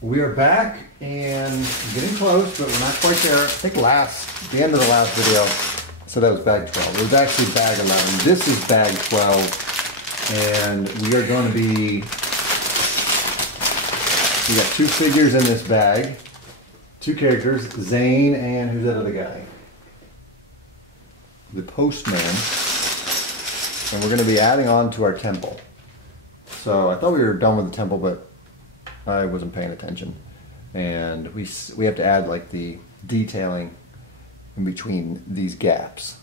We are back and getting close, but we're not quite there. I think the end of the last video, so that was bag 12. It was actually bag 11. This is bag 12, and we are going to be, we got 2 figures in this bag, 2 characters, Zane and who's that other guy? The Postman, and we're going to be adding on to our temple. So I thought we were done with the temple, but I wasn't paying attention, and we have to add like the detailing in between these gaps.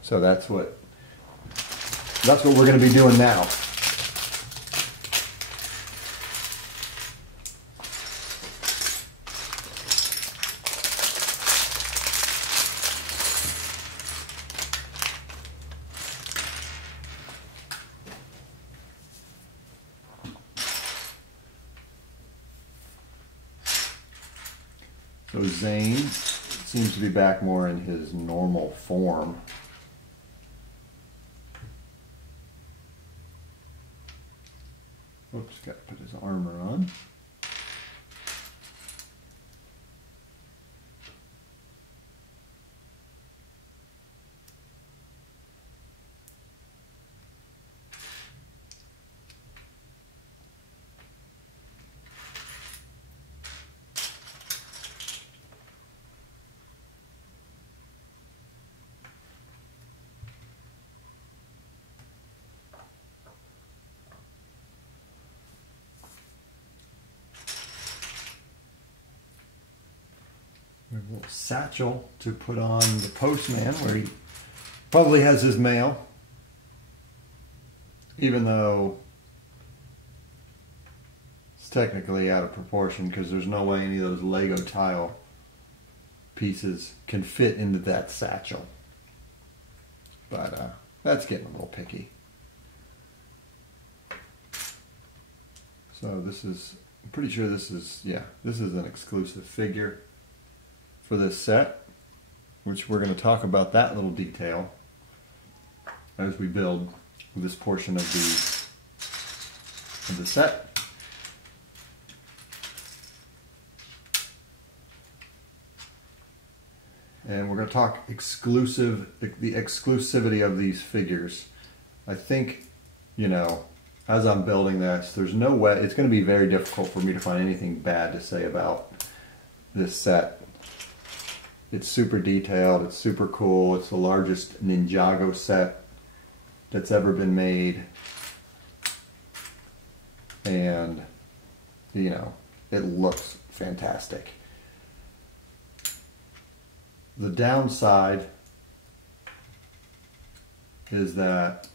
So that's what we're going to be doing now. So Zane seems to be back more in his normal form. Oops, got to put his armor on. A little satchel to put on the Postman where he probably has his mail, even though it's technically out of proportion because there's no way any of those Lego tile pieces can fit into that satchel. But that's getting a little picky. So this is, I'm pretty sure this is, yeah, this is an exclusive figure for this set, which we're going to talk about that little detail as we build this portion of the set. And we're going to talk the exclusivity of these figures. I think, you know, as I'm building this, there's no way, it's going to be very difficult for me to find anything bad to say about this set. It's super detailed, it's super cool, it's the largest Ninjago set that's ever been made. And, you know, it looks fantastic. The downside is that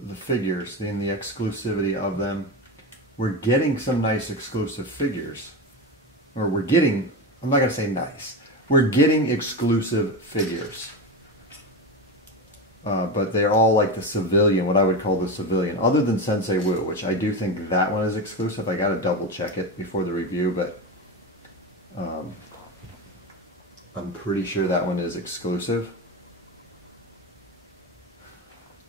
the figures and the exclusivity of them, we're getting some nice exclusive figures, or we're getting, I'm not going to say nice, we're getting exclusive figures, but they're all like the civilian, what I would call the civilian, other than Sensei Wu, which I do think that one is exclusive. I got to double check it before the review, but I'm pretty sure that one is exclusive.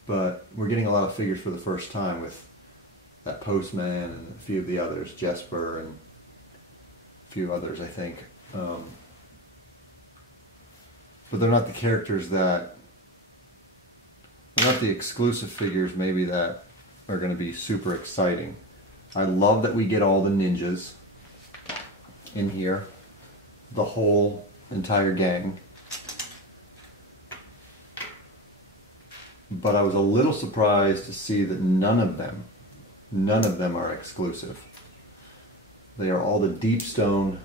But we're getting a lot of figures for the first time with that Postman and a few of the others, Jesper and a few others, I think. But they're not the characters that, they're not the exclusive figures maybe that are going to be super exciting. I love that we get all the ninjas in here, the whole entire gang. But I was a little surprised to see that none of them are exclusive. They are all the deep stone,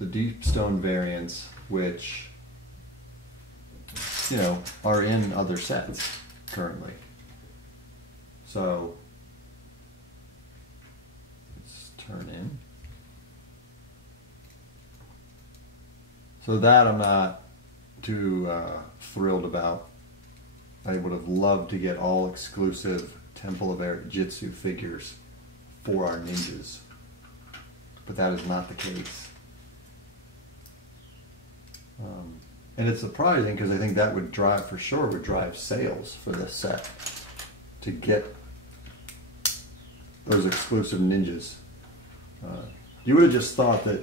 variants, which, you know, are in other sets currently. So let's turn in. So that I'm not too thrilled about. I would have loved to get all exclusive Temple of Airjitzu figures for our ninjas, but that is not the case. And it's surprising because I think that would drive, for sure, would drive sales for this set to get those exclusive ninjas. You would have just thought that,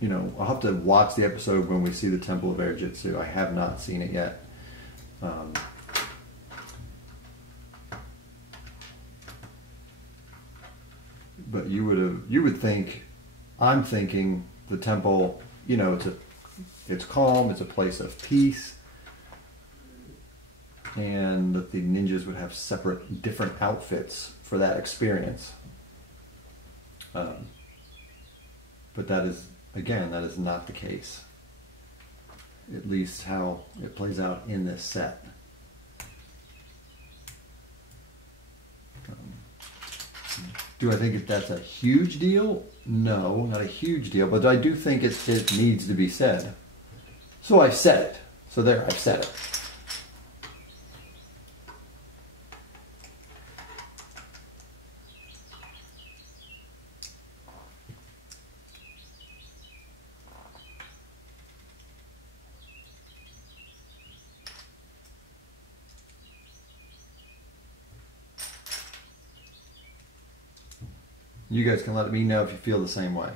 you know, I'll have to watch the episode when we see the Temple of Airjitzu. I have not seen it yet. But you would think, I'm thinking the temple, you know, it's calm, it's a place of peace, and that the ninjas would have separate, different outfits for that experience. But that is, again, that is not the case. At least how it plays out in this set. Do I think that's a huge deal? No, not a huge deal, but I do think it needs to be said. So I said it. So there, I've said it. You guys can let me know if you feel the same way.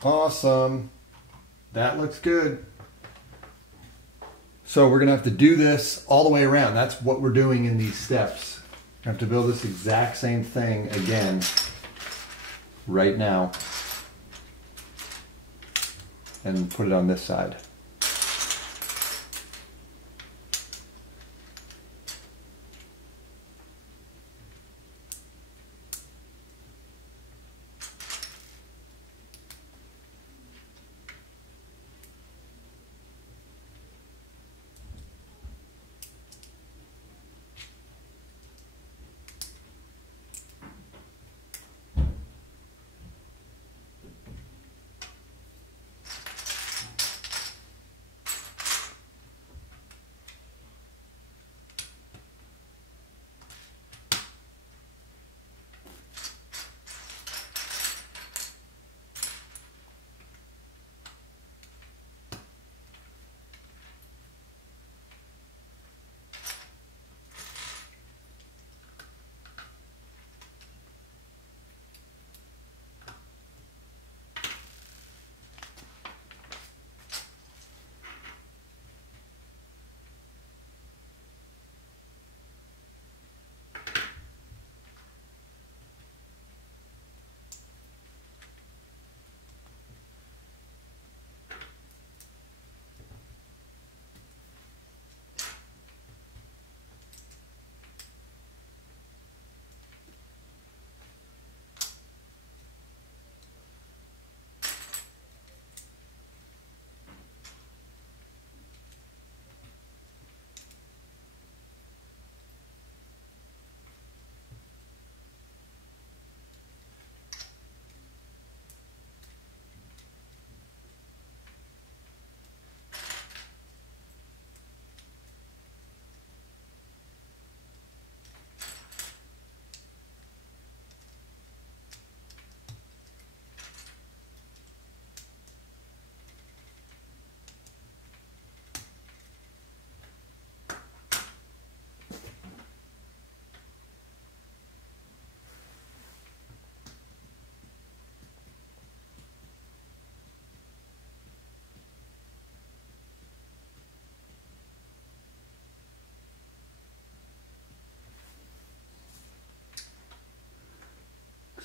Awesome. That looks good. So we're going to have to do this all the way around. That's what we're doing in these steps. I have to build this exact same thing again right now and put it on this side.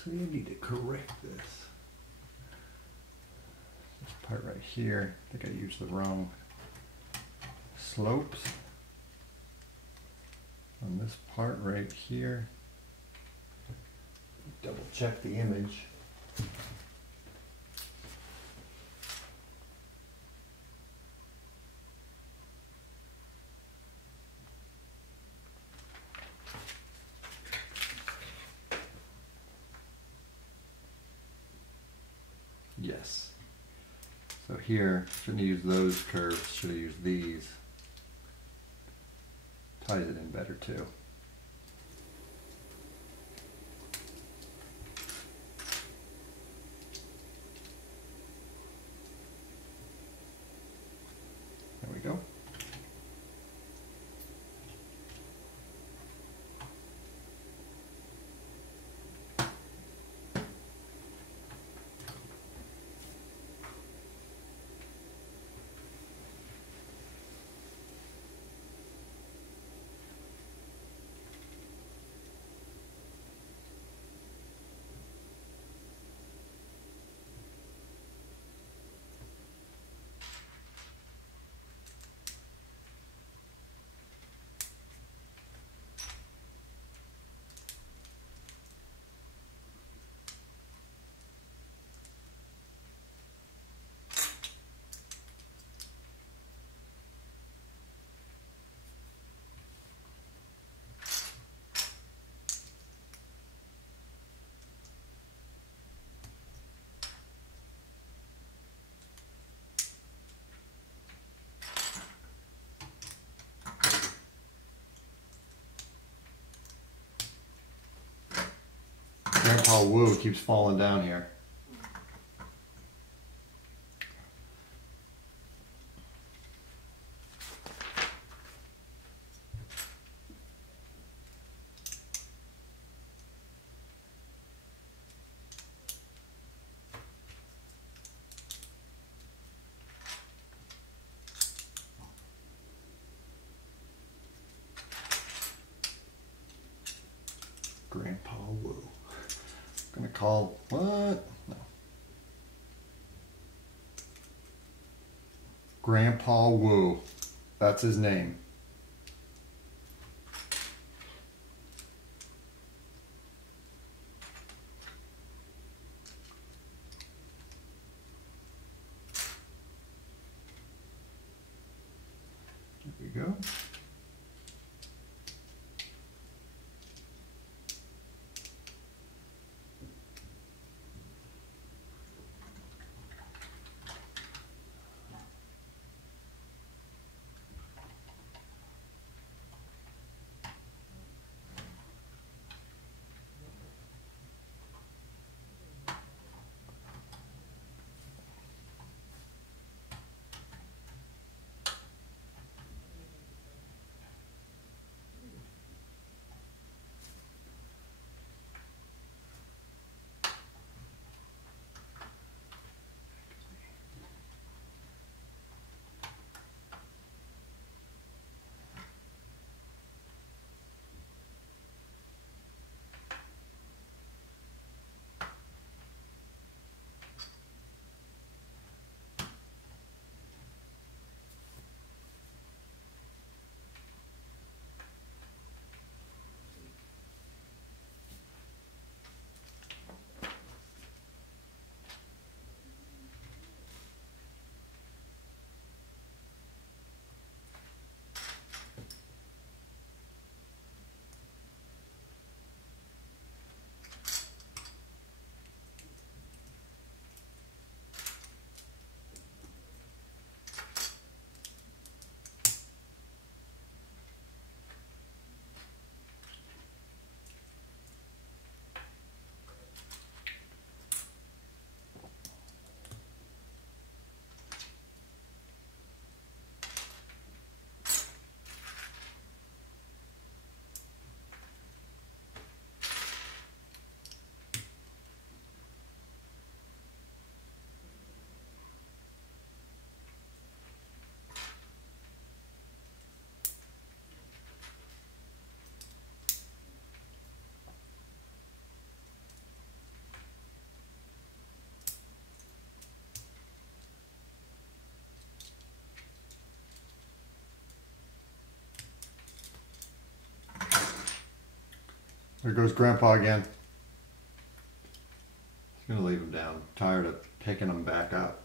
So you need to correct this. This part right here, I think I used the wrong slopes. On this part right here, double check the image. Yes. So here, shouldn't use those curves, should have used these. Ties it in better too. There we go. Grandpa Woo keeps falling down here. Grandpa Woo. Gonna call what? No. Grandpa Woo. That's his name. There we go. There goes Grandpa again. He's gonna leave him down. Tired of picking him back up.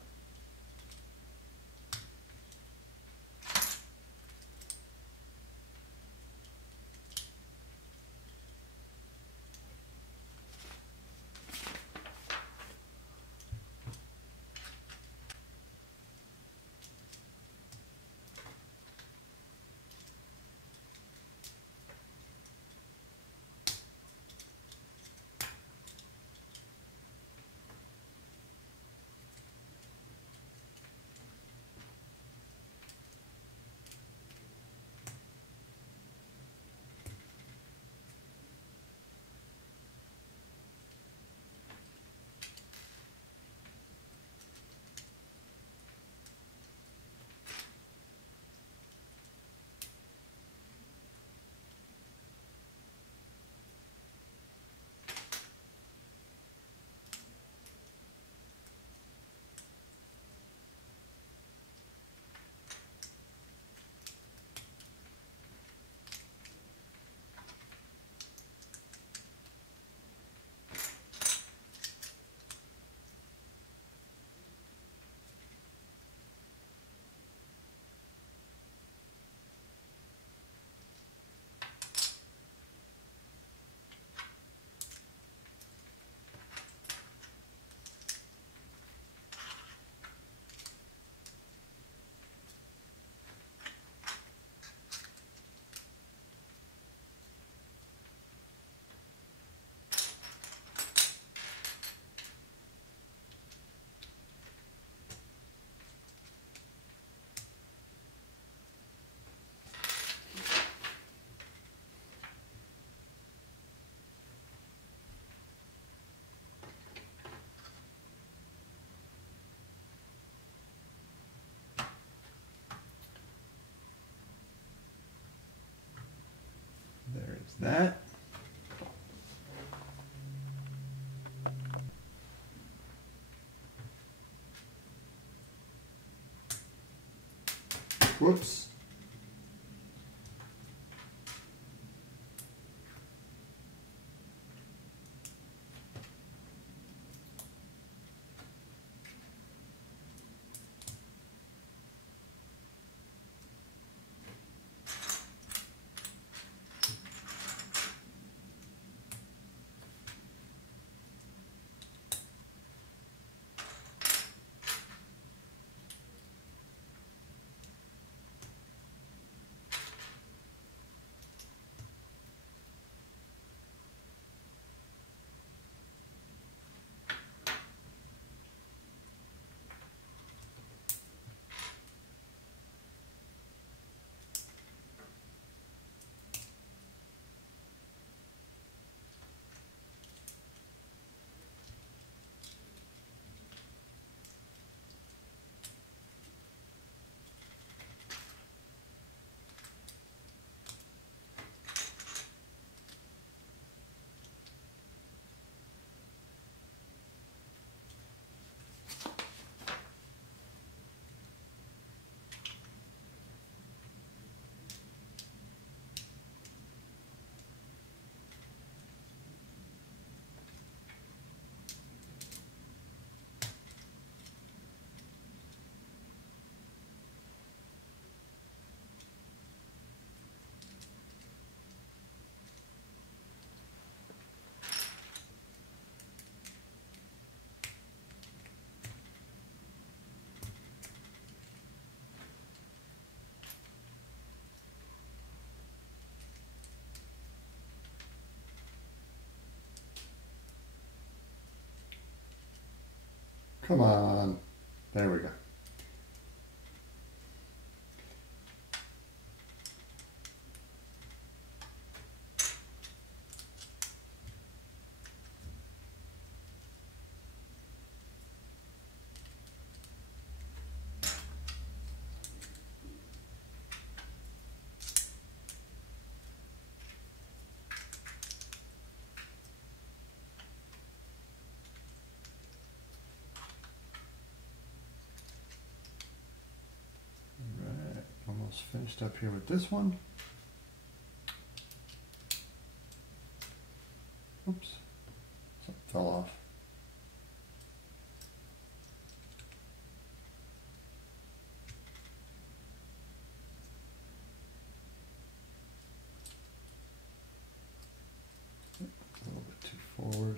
There's that. Whoops. Come on. There we go. Almost finished up here with this one. Oops, something fell off. A little bit too forward.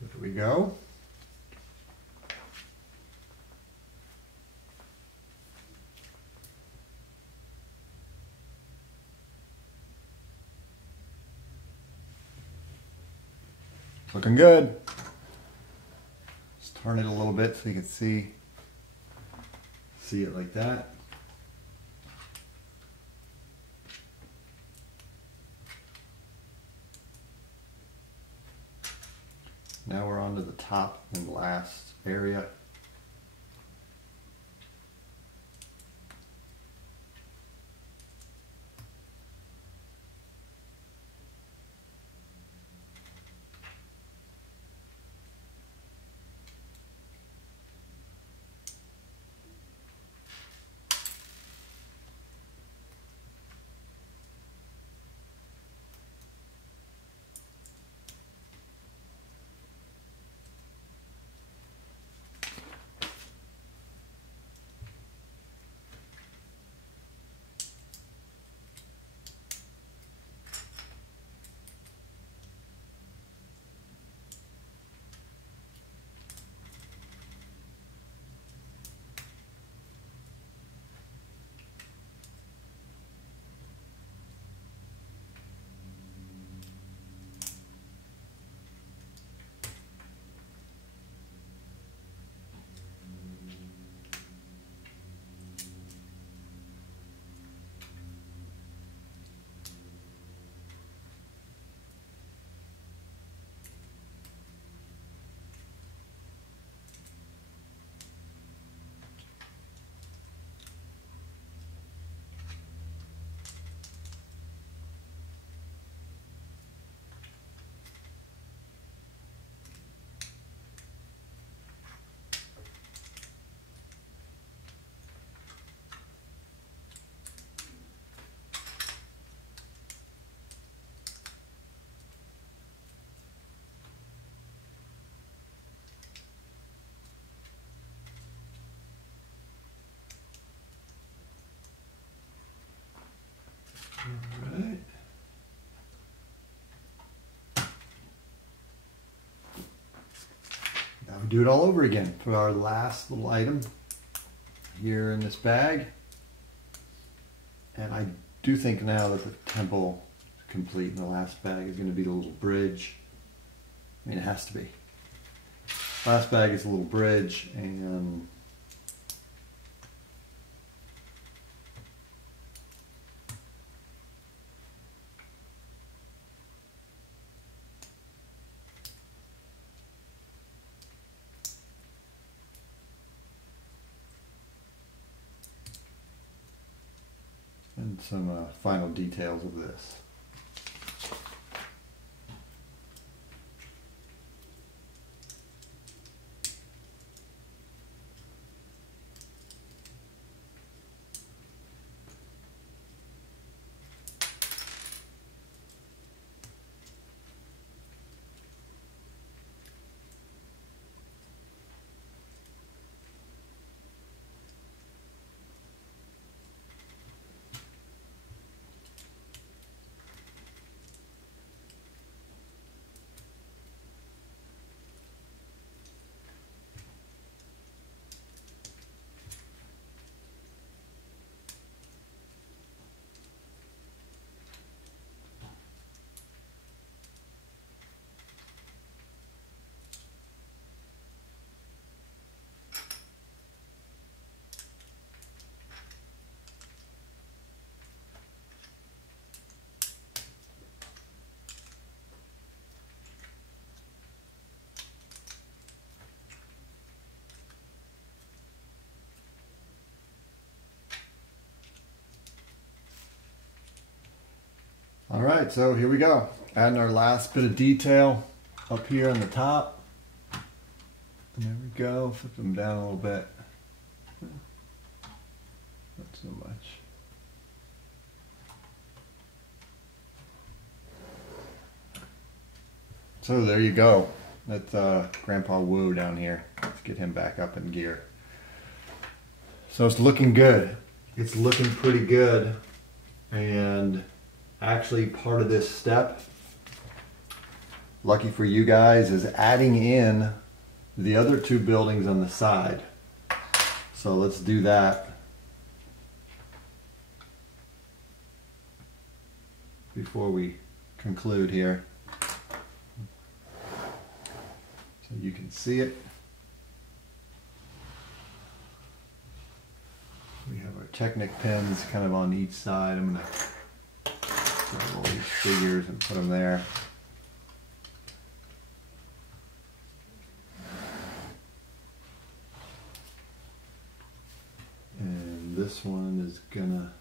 There we go. It's looking good. Just turn it a little bit so you can see it like that. Now we're on to the top and last area. All right. Now we do it all over again for our last little item here in this bag. And I do think now that the temple is complete and the last bag is going to be the little bridge. I mean, it has to be. Last bag is a little bridge, and some final details of this. right, so here we go. Adding our last bit of detail up here on the top. And there we go. Flip them down a little bit. Not so much. So there you go. That's Grandpa Woo down here. Let's get him back up in gear. So it's looking good. It's looking pretty good. And actually part of this step, lucky for you guys, is adding in the other two buildings on the side. So let's do that before we conclude here. So you can see it. We have our Technic pins kind of on each side. I'm going to grab all these figures and put them there. And this one is gonna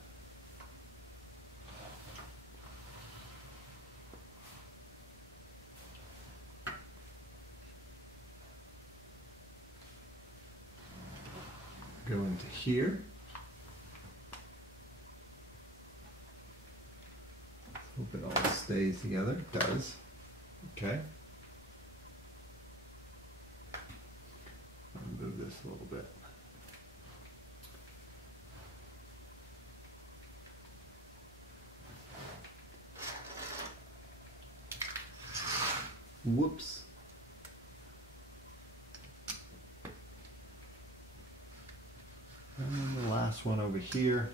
go into here. Hope it all stays together. It does. Okay. I'll move this a little bit. Whoops. And then the last one over here.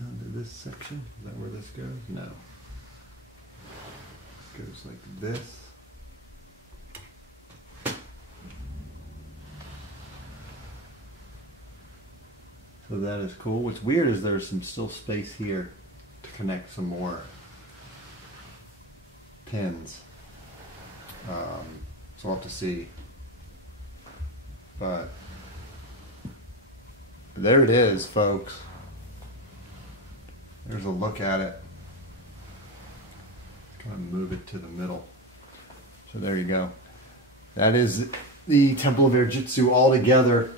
Onto this section. Is that where this goes? No. It goes like this. So that is cool. What's weird is there's some still space here to connect some more pins. So I'll have to see. But there it is, folks. There's a look at it. Kind of move it to the middle. So there you go. That is the Temple of Airjitzu all together.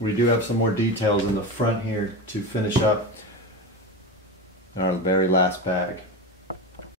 We do have some more details in the front here to finish up in our very last bag.